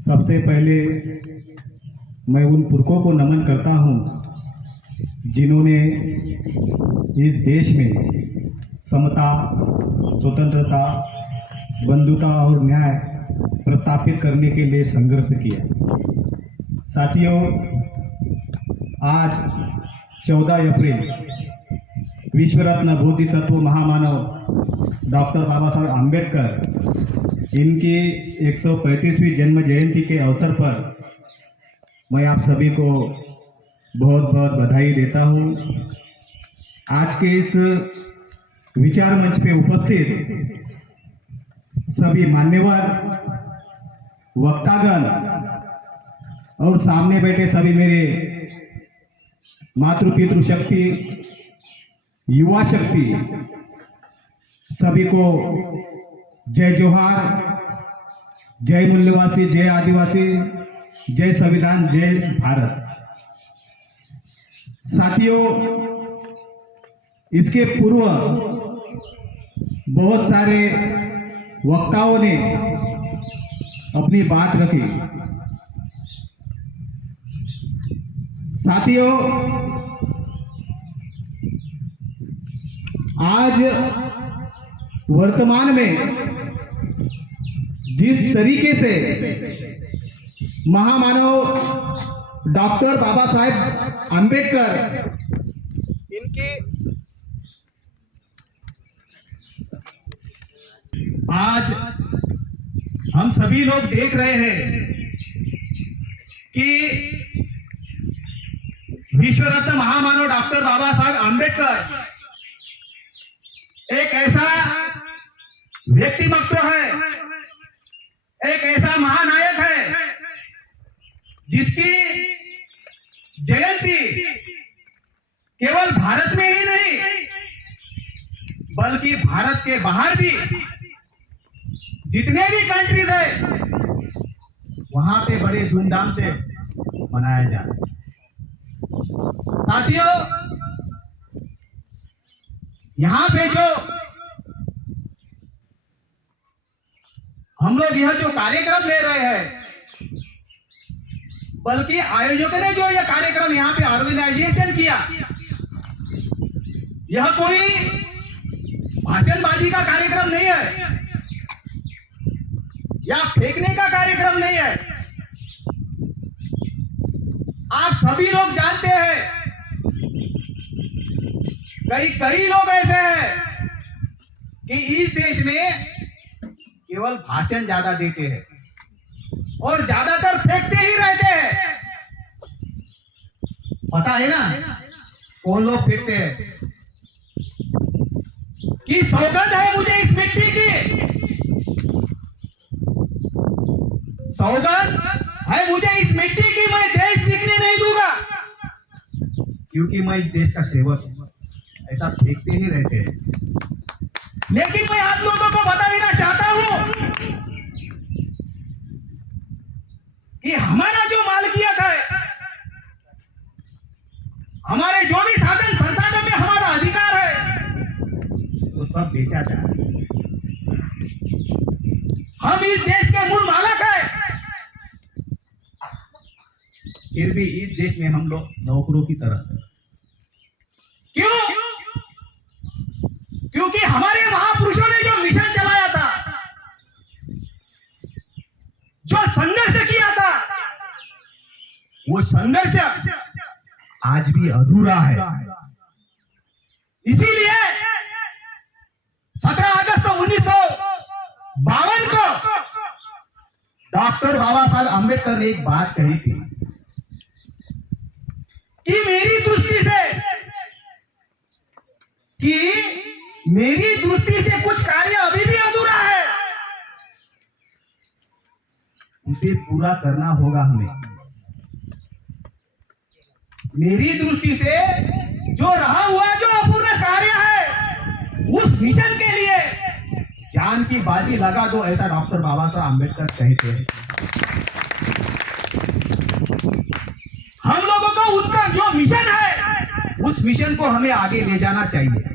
सबसे पहले मैं उन पुरखों को नमन करता हूँ जिन्होंने इस देश में समता, स्वतंत्रता, बंधुता और न्याय प्रस्थापित करने के लिए संघर्ष किया। साथियों, आज 14 अप्रैल विश्व रत्न बोधिसत्व महामानव डॉक्टर बाबा साहब आम्बेडकर इनकी 135वीं जन्म जयंती के अवसर पर मैं आप सभी को बहुत बहुत बधाई देता हूँ। आज के इस विचार मंच पे उपस्थित सभी मान्यवर वक्तागण और सामने बैठे सभी मेरे मातृ पितृ शक्ति, युवा शक्ति, सभी को जय जोहार, जय मूल्यवासी, जय आदिवासी, जय संविधान, जय भारत। साथियों, इसके पूर्व बहुत सारे वक्ताओं ने अपनी बात रखी। साथियों, आज वर्तमान में जिस तरीके से महामानव डॉक्टर बाबा साहेब आम्बेडकर इनके आज हम सभी लोग देख रहे हैं कि विश्व रत्न महामानव डॉक्टर बाबा साहेब आम्बेडकर एक ऐसा व्यक्तिमत्व है, एक ऐसा महानायक है जिसकी जयंती केवल भारत में ही नहीं बल्कि भारत के बाहर भी जितने भी कंट्रीज है वहां पे बड़े धूमधाम से मनाया जाता है। साथियों, यहां पे जो हम लोग यह जो कार्यक्रम ले रहे हैं, बल्कि आयोजकों ने जो यह कार्यक्रम यहाँ पे ऑर्गेनाइजेशन किया, यह कोई भाषणबाजी का कार्यक्रम नहीं है या फेंकने का कार्यक्रम नहीं है। आप सभी लोग जानते हैं कई लोग ऐसे हैं कि इस देश में केवल भाषण ज्यादा देते हैं और ज्यादातर फेंकते ही रहते हैं। पता है ना कौन लोग फेंकते हैं? कि सौगंध है मुझे इस मिट्टी की, सौगंध है मुझे इस मिट्टी की, मैं देश बिकने नहीं दूंगा क्योंकि मैं इस देश का सेवक हूं। ऐसा फेंकते ही रहते हैं। लेकिन मैं आप लोगों को बता देना चाहता हूं कि हमारा जो मालकियत है, हमारे जो भी साधन संसाधन में हमारा अधिकार है, वो सब बेचा जा रहा है। हम इस देश के मूल मालक हैं, फिर भी इस देश में हम लोग नौकरों की तरह। क्यों? क्योंकि हमारे महापुरुषों ने जो मिशन चलाया था, जो संघर्ष किया था, वो संघर्ष आज भी अधूरा है। इसीलिए 17 अगस्त 1952 को डॉक्टर बाबा साहब आम्बेडकर ने एक बात कही थी कि मेरी दृष्टि से कुछ कार्य अभी भी अधूरा है, उसे पूरा करना होगा हमें। मेरी दृष्टि से जो रहा हुआ जो अपूर्ण कार्य है, उस मिशन के लिए जान की बाजी लगा दो, ऐसा डॉक्टर बाबा साहब आम्बेडकर कहते हैं। हम लोगों को उनका जो मिशन है, उस मिशन को हमें आगे ले जाना चाहिए।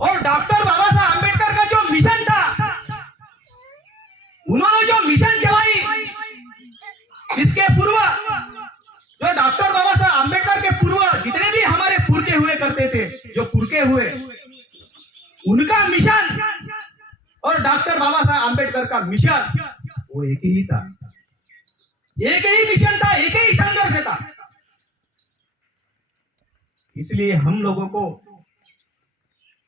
और डॉक्टर बाबा साहब आम्बेडकर का जो मिशन था, उन्होंने जो मिशन चला का मिशन और डॉक्टर बाबा साहब आम्बेडकर का मिशन वो एक ही था, एक ही मिशन था, एक ही संघर्ष था। इसलिए हम लोगों को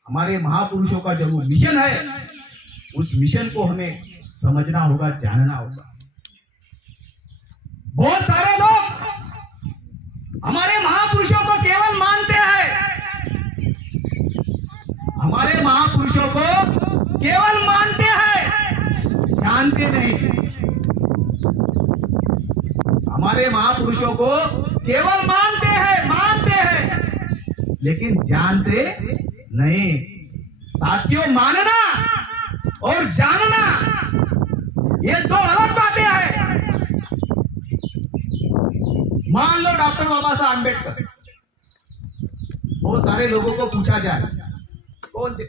हमारे महापुरुषों का जो मिशन है उस मिशन को हमें समझना होगा, जानना होगा। बहुत सारे लोग हमारे महापुरुषों को केवल मानते हैं, हमारे महापुरुषों को केवल मानते हैं, जानते नहीं। हमारे महापुरुषों को केवल मानते हैं लेकिन जानते नहीं। साथियों, मानना और जानना ये दो अलग बातें हैं। मान लो डॉक्टर बाबा साहब आम्बेडकर, बहुत सारे लोगों को पूछा जाए कौन थे,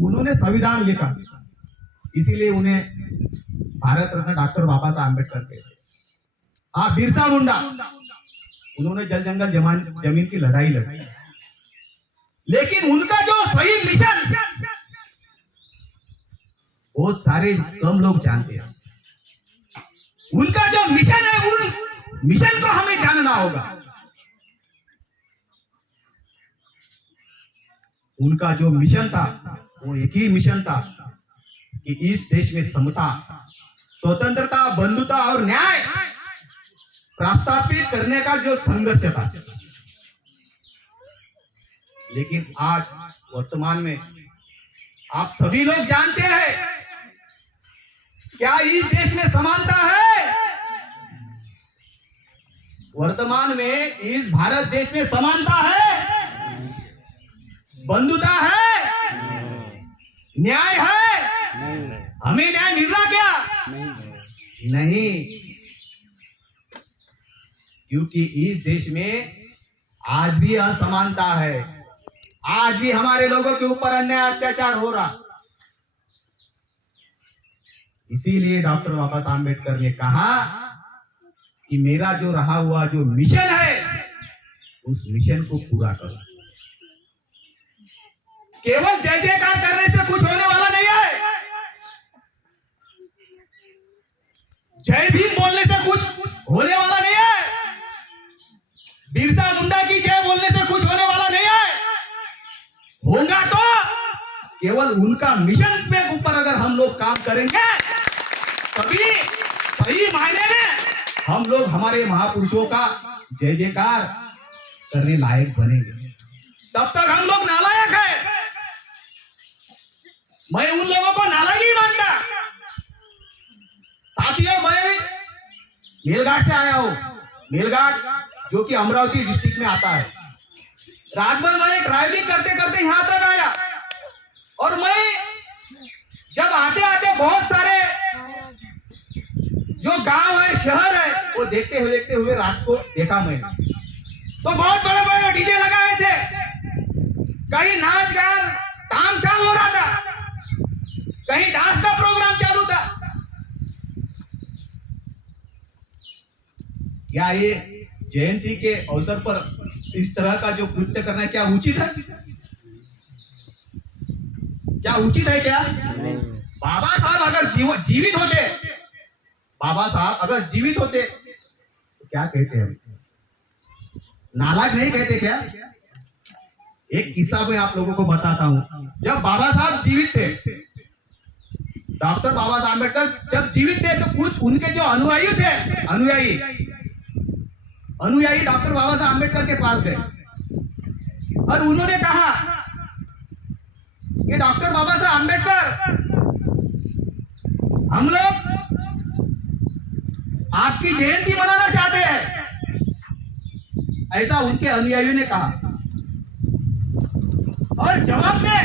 उन्होंने संविधान लिखा, इसीलिए उन्हें भारत रत्न डॉक्टर बाबा साहब आम्बेडकर कहते। बिरसा मुंडा, उन्होंने जल जंगल जमीन की लड़ाई लड़ी, लेकिन उनका जो सही मिशन बहुत सारे कम लोग जानते हैं। उनका जो मिशन है उन मिशन को हमें जानना होगा। उनका जो मिशन था वो एक ही मिशन था कि इस देश में समता, स्वतंत्रता, बंधुता और न्याय प्रस्तापित करने का जो संघर्ष था। लेकिन आज वर्तमान में आप सभी लोग जानते हैं, क्या इस देश में समानता है? वर्तमान में इस भारत देश में समानता है, बंधुता है, न्याय है? हमें न्याय मिल रहा क्या? नहीं, क्योंकि इस देश में आज भी असमानता है, आज भी हमारे लोगों के ऊपर अन्याय अत्याचार हो रहा। इसीलिए डॉक्टर बाबा साहब आम्बेडकर ने कहा कि मेरा जो रहा हुआ जो मिशन है उस मिशन को पूरा करो। केवल जय जयकार करने से कुछ होने वाला नहीं है, जय भीम बोलने से कुछ होने वाला नहीं है, बिरसा मुंडा की जय बोलने से कुछ होने वाला नहीं है। होगा तो केवल उनका मिशन पे ऊपर अगर हम लोग काम करेंगे तभी सही मायने में हम लोग हमारे महापुरुषों का जय जयकार करने लायक बनेंगे। तब तक हम लोग नालायक है। मैं उन लोगों को नालायक ही मानता। साथियों, मैं मेलघाट से आया हूं, मेलघाट जो कि अमरावती डिस्ट्रिक्ट में आता है। रात भर मैं ड्राइविंग करते करते यहां तक आया और मैं जब आते आते बहुत सारे जो गांव है, शहर है, वो देखते हुए रात को देखा मैं, तो बहुत बड़े बड़े डीजे लगाए थे, कहीं नाच गान तामझाम हो रहा था, कहीं डांस का प्रोग्राम चालू था। क्या ये जयंती के अवसर पर इस तरह का जो कृत्य करना क्या उचित है? क्या उचित है? क्या बाबा साहब अगर जीवित होते, बाबा साहब अगर जीवित होते तो क्या कहते हैं? नालायक नहीं कहते क्या? एक किस्सा मैं आप लोगों को बताता हूं। जब बाबा साहब जीवित थे, डॉक्टर बाबा साहब आम्बेडकर जब जीवित थे, तो कुछ उनके जो अनुयायी थे, अनुयायी डॉक्टर बाबा साहब आम्बेडकर के पास गए और उन्होंने कहा कि डॉक्टर बाबा साहब आम्बेडकर, हम लोग आपकी जयंती मनाना चाहते हैं। ऐसा उनके अनुयायियों ने कहा और जवाब में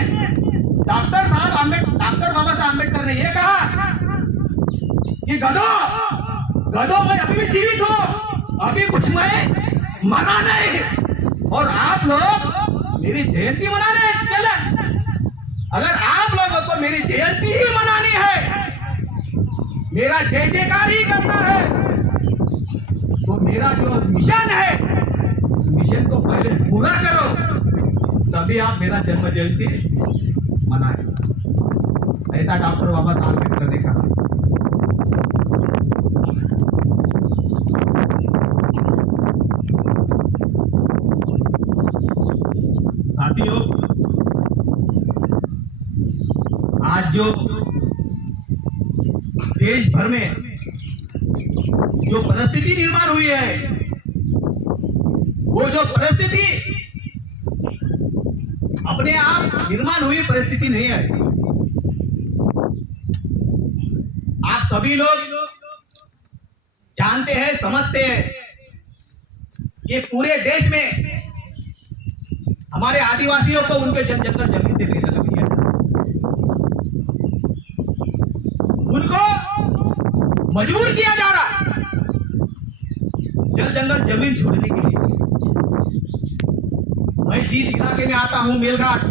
डॉक्टर बाबा साहब आम्बेडकर ने यह कहा कि गधो मैं अभी भी जीवित हूं, अभी कुछ मैं मना नहीं, और आप लोग मेरी जयंती मनाने चले। अगर आप लोगों को मेरी जयंती ही मनानी है, मेरा जय जयकार ही करना है, तो मेरा जो मिशन है उस मिशन को पहले पूरा करो, तभी आप मेरा जन्म जयंती मना है। ऐसा डॉक्टर बाबा साहब अम्बेडकर ने कहा। साथियों, आज जो देश भर में जो परिस्थिति निर्माण हुई है, वो जो परिस्थिति अपने आप निर्माण हुई परिस्थिति नहीं है। आप सभी लोग जानते हैं, समझते हैं कि पूरे देश में हमारे आदिवासियों को उनके जंगल जमीन से बेदखल किया था। उनको मजबूर किया जा रहा जंगल जमीन छोड़ने के लिए। मैं जिस इलाके में आता हूं, मेलघाट,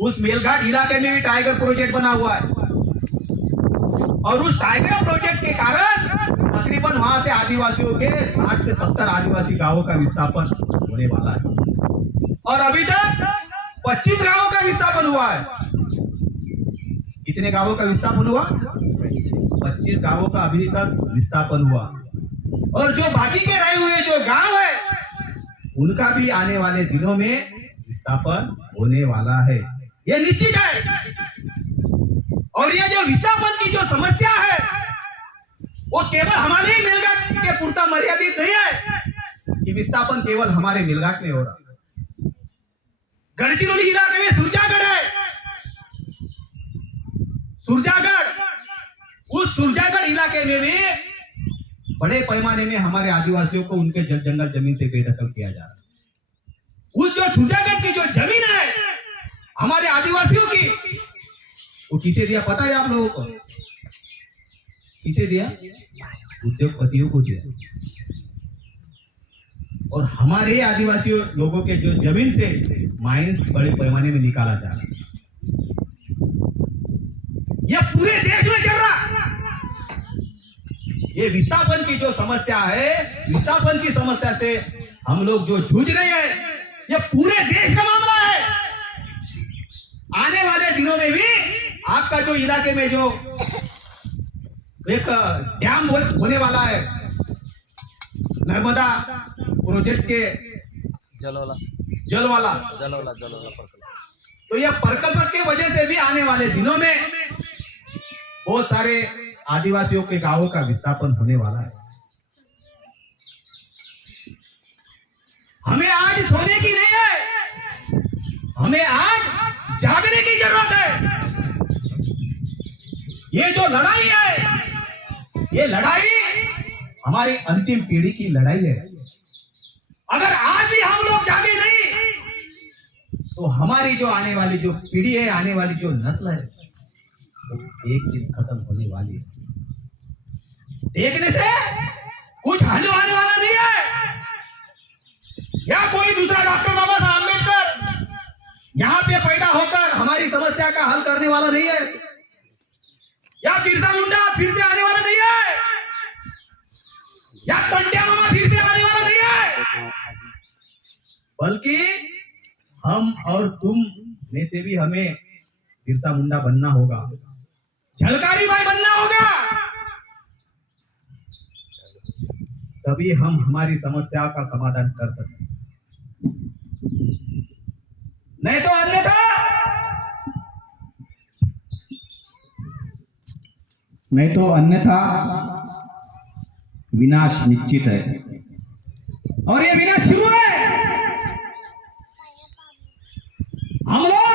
उस मेलघाट इलाके में भी टाइगर प्रोजेक्ट बना हुआ है, और उस टाइगर प्रोजेक्ट के कारण तकरीबन वहां से आदिवासियों के 60 से 70 आदिवासी गांवों का विस्थापन होने वाला है, और अभी तक 25 गांवों का विस्थापन हुआ है। कितने गांवों का विस्थापन हुआ? 25 गांवों का अभी तक विस्थापन हुआ, और जो बाकी के रहे हुए जो गांव है, उनका भी आने वाले दिनों में विस्थापन होने वाला है, ये निश्चित है। और ये जो विस्थापन की जो समस्या है, वो केवल हमारे ही मेलघाट के पूर्ता मर्यादित नहीं है कि विस्थापन केवल हमारे मेलघाट में हो रहा। गढ़चिरौली इलाके में सुरजागढ़ है, सुरजागढ़, उस सुरजागढ़ इलाके में भी बड़े पैमाने में हमारे आदिवासियों को उनके जंगल जमीन से बेदखल किया जा रहा है। उस जो सुरजागढ़ की जो जमीन है हमारे आदिवासियों की, वो किसे दिया पता है आप लोगों को? किसे दिया? उद्योगपतियों को दिया। और हमारे आदिवासी लोगों के जो जमीन से माइंस बड़े पैमाने में निकाला जा रहा है, यह पूरे देश में चल रहा। ये विस्थापन की जो समस्या है, विस्थापन की समस्या से हम लोग जो जूझ रहे हैं, यह पूरे देश का मामला है। आने वाले दिनों में भी आपका जो इलाके में जो एक डैम होने वाला है, नर्मदा प्रोजेक्ट के जल वाला तो यह प्रकल्प के वजह से भी आने वाले दिनों में बहुत सारे आदिवासियों के गांवों का विस्थापन होने वाला है। हमें आज सोने की नहीं है, हमें आज जागने की जरूरत है। ये जो लड़ाई है, ये लड़ाई हमारी अंतिम पीढ़ी की लड़ाई है। अगर आज भी हम लोग जागे नहीं, तो हमारी जो आने वाली जो पीढ़ी है, आने वाली जो नस्ल है, तो एक दिन खत्म होने वाली है। देखने से कुछ होने वाला नहीं है, या कोई दूसरा डॉक्टर बाबा साहब अम्बेडकर यहां पे पैदा होकर हमारी समस्या का हल करने वाला नहीं है, या बिरसा मुंडा फिर से आने वाला नहीं है, या टंटिया मामा फिर से आने वाला नहीं है, बल्कि हम और तुम में से भी हमें बिरसा मुंडा बनना होगा, झलकारी भाई बनना होगा। तभी हम हमारी समस्या का समाधान कर सकते हैं। नहीं तो अन्यथा विनाश निश्चित है, और ये विनाश शुरू है। हम लोग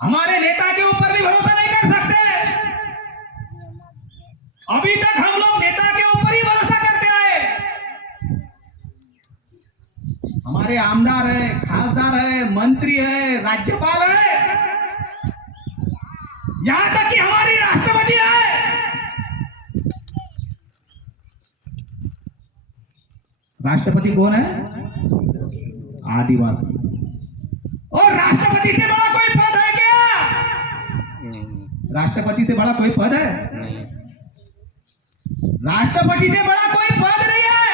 हमारे नेता के ऊपर भी भरोसा नहीं कर सकते। अभी तक हम लोग नेता के ऊपर ही भरोसा करते आए। हमारे आमदार है, खासदार है, मंत्री है, राज्यपाल है, यहां तक कि हमारी राष्ट्रपति है। राष्ट्रपति कौन है? आदिवासी। और राष्ट्रपति से बड़ा कोई पद है क्या? नहीं। राष्ट्रपति से बड़ा कोई पद है? नहीं। राष्ट्रपति से बड़ा कोई पद नहीं है,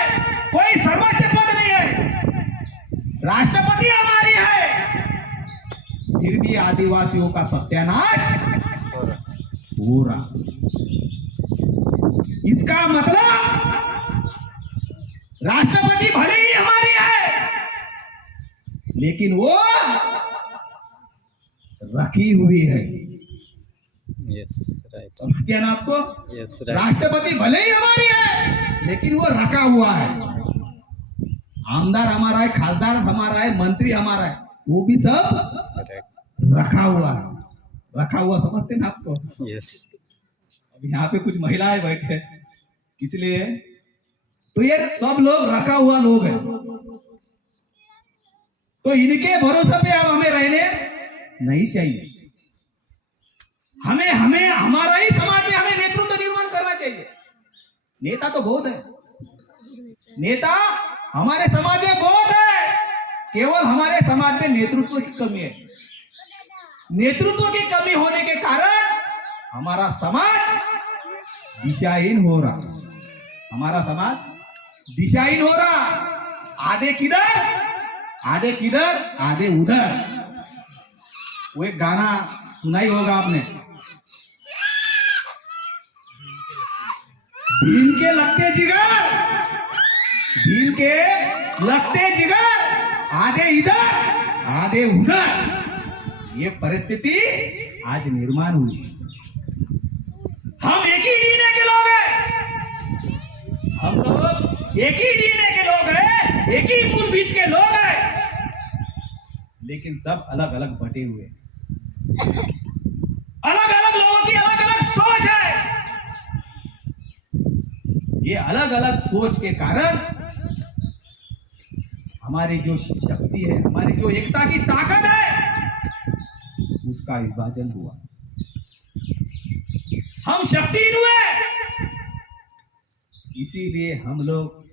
कोई सर्वोच्च पद नहीं है। राष्ट्रपति हमारी है, फिर भी आदिवासियों का सत्यानाश हो रहा। इसका मतलब राष्ट्रपति भले ही हमारी है, लेकिन वो रखी हुई है। Yes right. समझ गया ना आपको? Yes right. राष्ट्रपति भले ही हमारी है, लेकिन वो रखा हुआ है। आमदार हमारा है, खासदार हमारा है, मंत्री हमारा है, वो भी सब करेक्ट। रखा हुआ है। रखा हुआ समझते ना आपको? यस। अब यहाँ पे कुछ महिलाएं बैठे, इसलिए तो ये सब लोग रखा हुआ लोग हैं। तो इनके भरोसे पे अब हमें रहने नहीं चाहिए। हमें हमें हमारा ही समाज में हमें नेतृत्व निर्माण करना चाहिए। नेता तो बहुत है, नेता हमारे समाज में बहुत है, केवल हमारे समाज में नेतृत्व की कमी है। नेतृत्व की कमी होने के कारण हमारा समाज दिशाहीन हो रहा। हमारा समाज दिशाहीन हो रहा। आधे किधर आधे उधर। वो एक गाना सुना ही होगा आपने, भीम के लगते जिगर, आधे इधर आधे उधर। ये परिस्थिति आज निर्माण हुई। हम एक ही डीएनए के लोग हैं, हम लोग एक ही डीएनए के लोग हैं, एक ही मूल बीज के लोग हैं, लेकिन सब अलग अलग बटे हुए। अलग अलग लोगों की अलग अलग सोच है। ये अलग अलग सोच के कारण हमारी जो शक्ति है, हमारी जो एकता की ताकत है, उसका विभाजन हुआ। हम शक्तिहीन हुए। इसीलिए हम लोग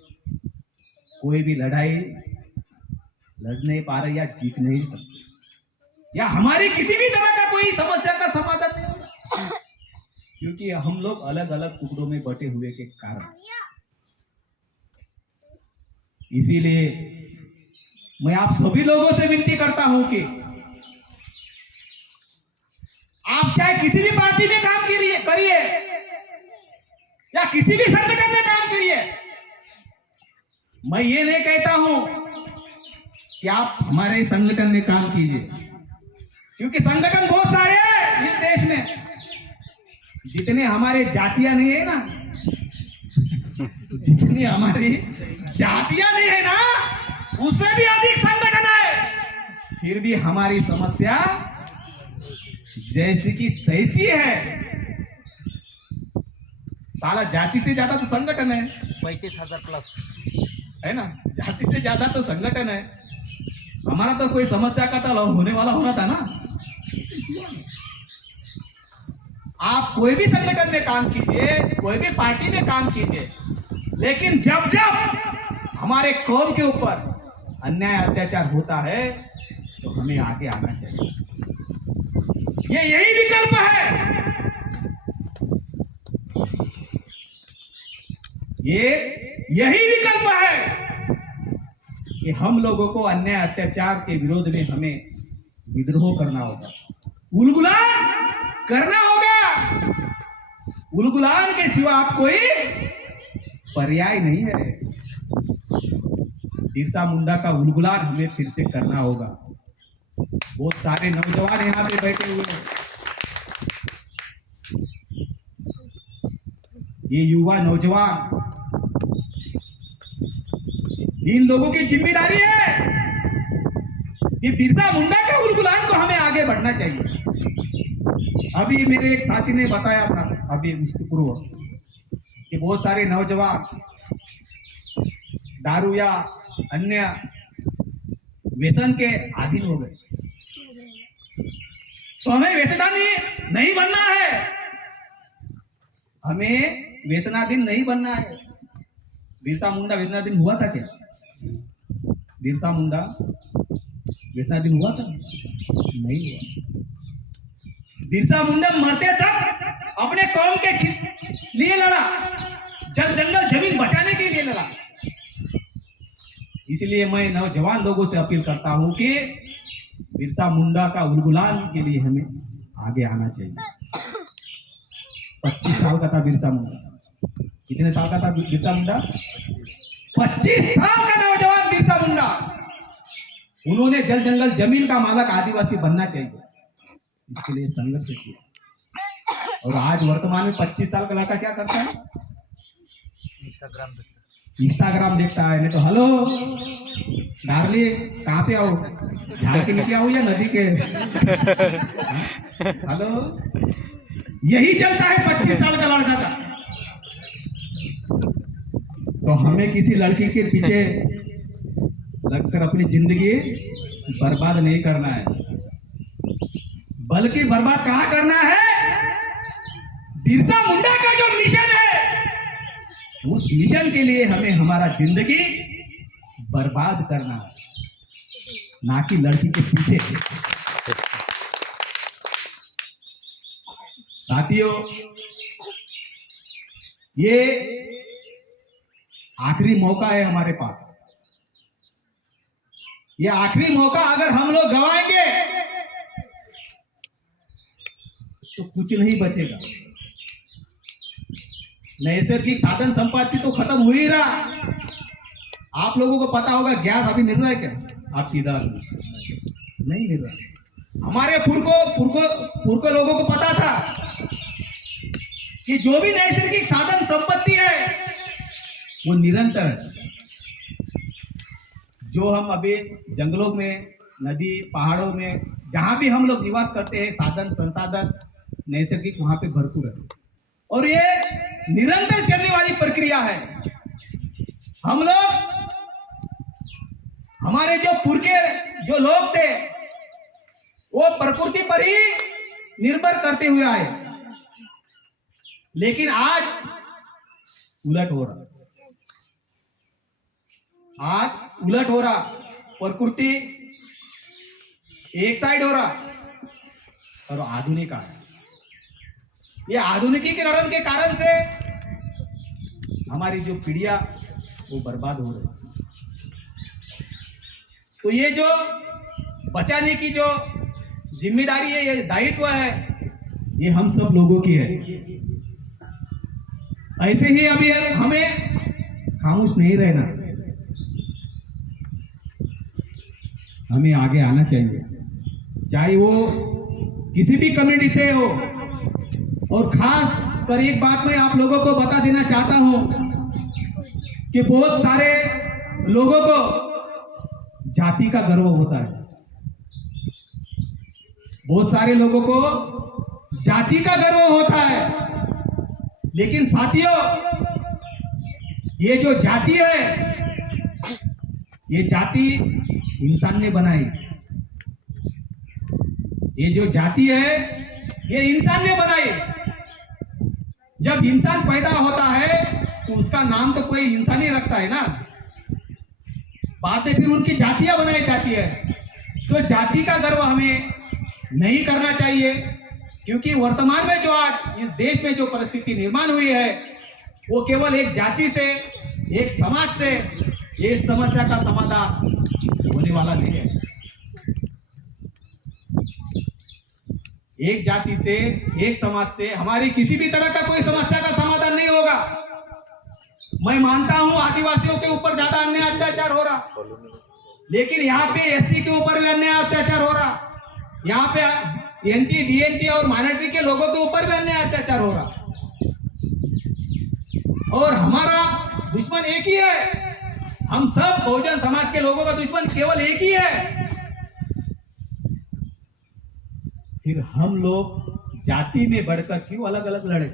कोई भी लड़ाई लड़ नहीं पा रहे या जीत नहीं सकते, या हमारी किसी भी तरह का कोई समस्या का समाधान नहीं होगा, क्योंकि हम लोग अलग अलग टुकड़ों में बटे हुए के कारण। इसीलिए मैं आप सभी लोगों से विनती करता हूं कि आप चाहे किसी भी पार्टी में काम करिए या किसी भी संगठन में काम करिए, मैं ये नहीं कहता हूं कि आप हमारे संगठन में काम कीजिए, क्योंकि संगठन बहुत सारे हैं इस देश में। जितने हमारे जातियां नहीं है ना, जितनी हमारी जातियां नहीं है ना, उससे भी अधिक संगठन है। फिर भी हमारी समस्या जैसी की तैसी है। साला जाति से ज्यादा तो संगठन है, 35,000 प्लस है ना। जाति से ज्यादा तो संगठन है। हमारा तो कोई समस्या का तो होने वाला होना था ना। आप कोई भी संगठन में काम कीजिए, कोई भी पार्टी में काम कीजिए, लेकिन जब जब हमारे कौम के ऊपर अन्याय अत्याचार होता है तो हमें आगे आना चाहिए। ये यही विकल्प है, ये यही विकल्प है कि हम लोगों को अन्याय अत्याचार के विरोध में हमें विद्रोह करना होगा, उलगुलान करना होगा। उलगुलान के सिवा आप कोई पर्याय नहीं है। बिरसा मुंडा का उलगुलान हमें फिर से करना होगा। बहुत सारे नौजवान यहाँ पे बैठे हुए हैं, ये युवा नौजवान, इन लोगों की जिम्मेदारी है कि बिरसा मुंडा के उलगुलान को हमें आगे बढ़ना चाहिए। अभी मेरे एक साथी ने बताया था अभी उसके पूर्व कि बहुत सारे नौजवान दारू या अन्य व्यसन के अधीन हो गए। तो हमें व्यसनाधीन नहीं बनना है, हमें व्यसनाधीन नहीं बनना है। बिरसा मुंडा व्यसनाधीन हुआ था क्या? बिरसा मुंडा व्यसनाधीन हुआ था? नहीं हुआ। बिरसा मुंडा मरते तक अपने कौम के लिए लड़ा, जल जंगल जमीन बचाने के लिए लड़ा। इसलिए मैं नौजवान लोगों से अपील करता हूं कि बिरसा मुंडा का उलगुलान के लिए हमें आगे आना चाहिए। 25 साल का था बिरसा मुंडा। कितने साल का था बिरसा मुंडा? 25 साल का नौजवान बिरसा मुंडा। उन्होंने जल जंगल जमीन का मालक आदिवासी बनना चाहिए, इसके लिए संघर्ष किया। और आज वर्तमान में 25 साल का लड़का क्या करता है? इंस्टाग्राम देखता है। नहीं तो हेलो डार्लिंग कहाँ पे आओ, झाड़ के नीचे आओ या नदी के? हेलो, यही चलता है 25 साल का लड़का का। तो हमें किसी लड़की के पीछे लगकर अपनी जिंदगी बर्बाद नहीं करना है, बल्कि बर्बाद कहाँ करना है? बिरसा मुंडा का जो मिशन है, उस मिशन के लिए हमें हमारा जिंदगी बर्बाद करना है, ना कि लड़की के पीछे। साथियों, ये आखिरी मौका है हमारे पास। ये आखिरी मौका अगर हम लोग गंवाएंगे तो कुछ नहीं बचेगा। नैसर्गिक साधन संपत्ति तो खत्म हो ही रहा। आप लोगों को पता होगा गैस अभी मिल रहा है क्या आपकी इधर? नहीं मिल रहा। हमारे पुरखों लोगों को पता था कि जो भी नैसर्गिक साधन संपत्ति है वो निरंतर है। जो हम अभी जंगलों में, नदी, पहाड़ों में जहां भी हम लोग निवास करते हैं, साधन संसाधन नैसर्गिक वहां पे भरपूर है और ये निरंतर चलने वाली प्रक्रिया है। हम लोग, हमारे जो पुरखे जो लोग थे, वो प्रकृति पर ही निर्भर करते हुए आए, लेकिन आज उलट हो रहा। आज उलट हो रहा, प्रकृति एक साइड हो रहा और आधुनिक आ रहा। ये आधुनिकीकरण के कारण से हमारी जो पीढ़ियां वो बर्बाद हो रही। तो ये जो बचाने की जो जिम्मेदारी है, ये दायित्व है, ये हम सब लोगों की है। ऐसे ही अभी हमें खामोश नहीं रहना, हमें आगे आना चाहिए, चाहे वो किसी भी कम्युनिटी से हो। और खास कर एक बात मैं आप लोगों को बता देना चाहता हूं कि बहुत सारे लोगों को जाति का गर्व होता है। बहुत सारे लोगों को जाति का गर्व होता है, लेकिन साथियों, ये जो जाति है, ये जाति इंसान ने बनाई। ये जो जाति है, ये इंसान ने बनाई। जब इंसान पैदा होता है तो उसका नाम तो कोई इंसान ही रखता है ना, बाद में फिर उनकी जातियां बनाई जाती है। तो जाति का गर्व हमें नहीं करना चाहिए, क्योंकि वर्तमान में जो आज इस देश में जो परिस्थिति निर्माण हुई है, वो केवल एक जाति से, एक समाज से ये समस्या का समाधान होने वाला नहीं है। एक जाति से, एक समाज से हमारी किसी भी तरह का कोई समस्या का समाधान नहीं होगा। मैं मानता हूं आदिवासियों के ऊपर ज्यादा अन्याय अत्याचार हो रहा, लेकिन यहाँ पे एससी के ऊपर भी अन्याय अत्याचार हो रहा, यहाँ पे एनटी, डीएनटी और माइनॉरिटी के लोगों के ऊपर भी अन्याय अत्याचार हो रहा। और हमारा दुश्मन एक ही है। हम सब बहुजन समाज के लोगों का दुश्मन केवल एक ही है। फिर हम लोग जाति में बढ़कर क्यों अलग अलग लड़े?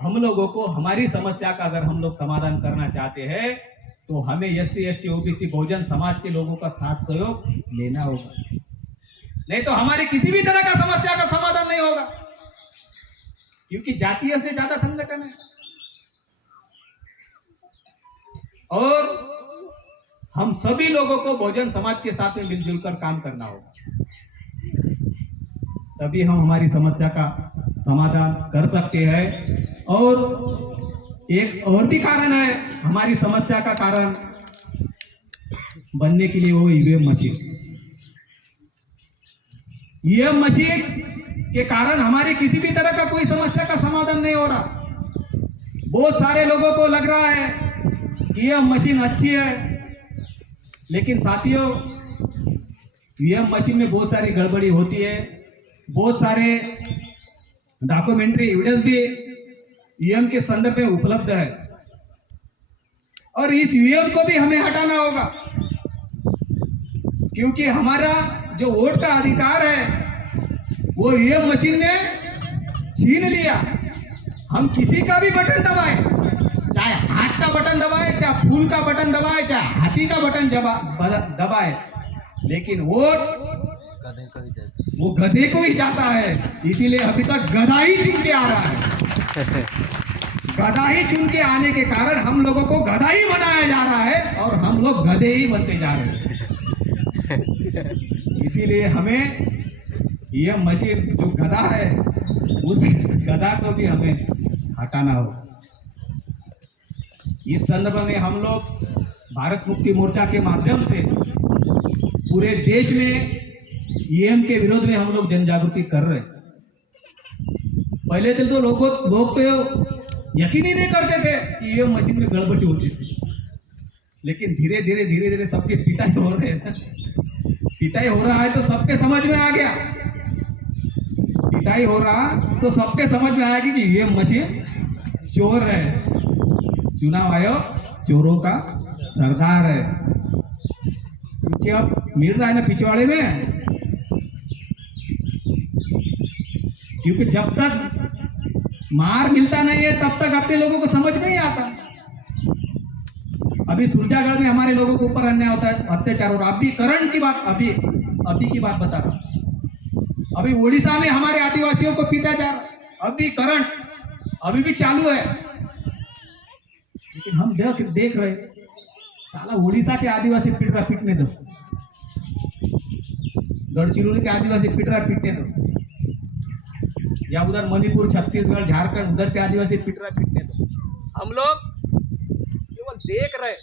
हम लोगों को हमारी समस्या का अगर हम लोग समाधान करना चाहते हैं तो हमें SC, ST, OBC, Bahujan Samaj के लोगों का साथ सहयोग लेना होगा, नहीं तो हमारी किसी भी तरह का समस्या का समाधान नहीं होगा, क्योंकि जातीय से ज्यादा संगठन है। और हम सभी लोगों को बहुजन समाज के साथ में मिलजुल कर काम करना होगा, तभी हम हमारी समस्या का समाधान कर सकते हैं। और एक और भी कारण है हमारी समस्या का कारण, बनने के लिए वो ईवीएम मशीन। ईवीएम मशीन के कारण हमारी किसी भी तरह का कोई समस्या का समाधान नहीं हो रहा। बहुत सारे लोगों को लग रहा है कि यह मशीन अच्छी है, लेकिन साथियों ईवीएम मशीन में बहुत सारी गड़बड़ी होती है। बहुत सारे डॉक्यूमेंट्री एविडेंस भी ईवीएम के संदर्भ में उपलब्ध है और इस ईवीएम को भी हमें हटाना होगा, क्योंकि हमारा जो वोट का अधिकार है वो ईवीएम मशीन ने छीन लिया। हम किसी का भी बटन दबाए, चाहे हाथ का बटन दबाए, चाहे फूल का बटन दबाए, चाहे हाथी का बटन दबाए, लेकिन वोट वो गधे को ही जाता है। इसीलिए अभी तक गधा ही चुन के आ रहा है। गधा ही चुन के आने के कारण हम लोगों को गधा ही बनाया जा रहा है और हम लोग गधे ही बनते जा रहे हैं। इसीलिए हमें ये मशीन जो गधा है उस गधा को भी हमें हटाना होगा। इस संदर्भ में हम लोग भारत मुक्ति मोर्चा के माध्यम से पूरे देश में ईवीएम के विरोध में हम लोग जन जागृति कर रहे हैं। पहले तो लोग तो यकीन ही नहीं करते थे कि ईवीएम मशीन में गड़बड़ी होती थी, लेकिन धीरे धीरे सबके पिटाई हो रहे हैं। पिटाई हो रहा है तो सबके समझ में आ गया, पिटाई हो रहा तो सबके समझ में आएगी कि ईवीएम मशीन चोर है। चुनाव आयोग चोरों का सरदार है, क्योंकि अब मिल रहा है ना पिछवाड़े में। क्योंकि जब तक मार मिलता नहीं है तब तक अपने लोगों को समझ नहीं आता। अभी सुरजागढ़ में हमारे लोगों के ऊपर अन्याय होता है, अत्याचार। और अभी करंट की बात, अभी की बात बता रहा हूं। अभी उड़ीसा में हमारे आदिवासियों को पीटा जा रहा है, अभी करंट अभी भी चालू है। लेकिन हम देख रहे, साला उड़ीसा के आदिवासी पीटने दो, गढ़चिरौली के आदिवासी पीटने दो, या उधर मणिपुर, छत्तीसगढ़, झारखंड उधर के आदिवासी पीटने दो। हम लोग केवल देख रहे।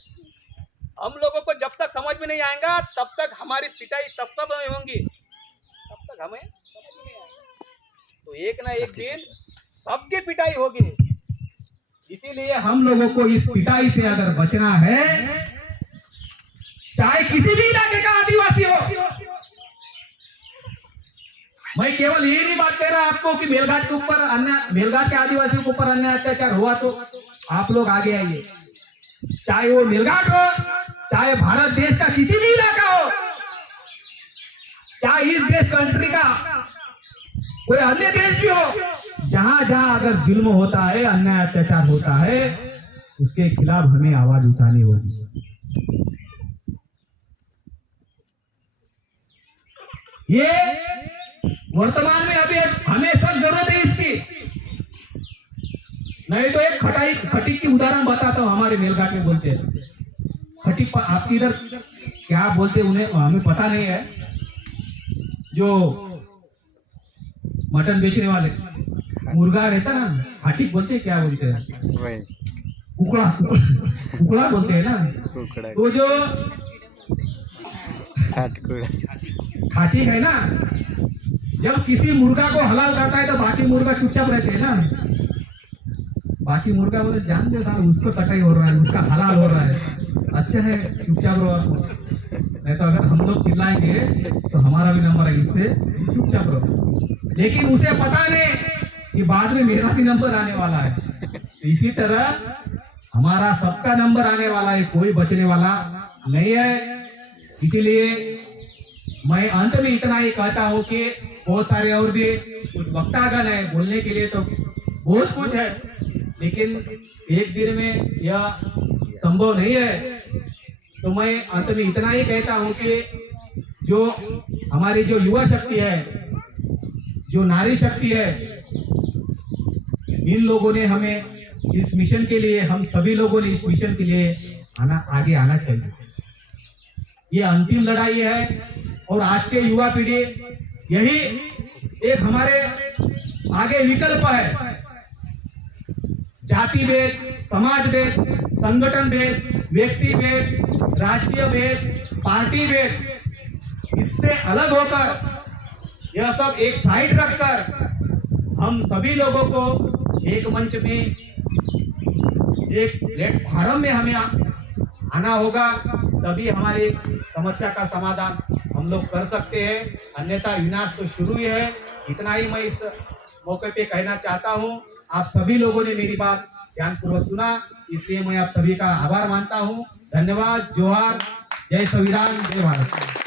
हम लोगों को जब तक समझ में नहीं आएगा तब तक हमारी पिटाई तब तक नहीं होंगी, तब तक हमें समझ में नहीं आएगा। तो एक ना एक दिन सबकी पिटाई होगी। इसीलिए हम लोगों को इस पिटाई से अगर बचना है, चाहे किसी भी इलाके का आदिवासी हो। मैं केवल ये नहीं बात कह रहा आपको कि मेलघाट के ऊपर मेलघाट के आदिवासियों के ऊपर अन्याय अत्याचार हुआ तो आप लोग आगे आइए। चाहे वो मेलघाट हो, चाहे भारत देश का किसी भी इलाका हो, चाहे इस देश कंट्री का कोई अन्य देश भी हो, जहां जहां अगर जुल्म होता है, अन्याय अत्याचार होता है, उसके खिलाफ हमें आवाज उठानी होगी। ये वर्तमान में अभी हमें सब जरूरत है इसकी। नहीं तो एक खटीक की उदाहरण बताता हूँ। हमारे मेलघाट में बोलते हैं खटीक, आपकी इधर क्या बोलते हैं उन्हें हमें पता नहीं है। जो मटन बेचने वाले मुर्गा रहता ना, खटीक बोलते हैं, क्या बोलते हैं, कुकड़ा बोलते हैं ना। तो जो खाटी है ना, जब किसी मुर्गा को हलाल करता है तो बाकी मुर्गा चुपचाप रहते हैं ना। बाकी मुर्गा बोले जान दे साला, उसको कटाई हो रहा है, उसका हलाल हो रहा है, अच्छा है चुपचाप रहो। नहीं तो अगर हम लोग चिल्लाएंगे तो हमारा भी नंबर है, इससे चुपचाप रहो। लेकिन उसे पता नहीं कि बाद में मेरा भी नंबर आने वाला है। इसी तरह हमारा सबका नंबर आने वाला है, कोई बचने वाला नहीं है। इसीलिए मैं अंत में इतना ही कहता हूँ कि बहुत सारे और भी कुछ वक्तागण है, बोलने के लिए तो बहुत कुछ है, लेकिन एक दिन में यह संभव नहीं है। तो मैं अंत में इतना ही कहता हूँ कि जो हमारी जो युवा शक्ति है, जो नारी शक्ति है, इन लोगों ने हमें इस मिशन के लिए, हम सभी लोगों ने इस मिशन के लिए आगे आना चाहिए। ये अंतिम लड़ाई है और आज के युवा पीढ़ी यही एक हमारे आगे विकल्प है। जाति भेद, समाज भेद, संगठन भेद व्यक्ति भेद, राजकीय भेद, पार्टी भेद, इससे अलग होकर यह सब एक साइड रखकर हम सभी लोगों को एक मंच में, एक प्लेटफॉर्म में हमें आना होगा, तभी हमारी समस्या का समाधान हम लोग कर सकते हैं। अन्यथा विनाश तो शुरू ही है। इतना ही मैं इस मौके पे कहना चाहता हूँ। आप सभी लोगों ने मेरी बात ध्यानपूर्वक सुना, इसलिए मैं आप सभी का आभार मानता हूँ। धन्यवाद। जोहार। जय संविधान, जय भारत।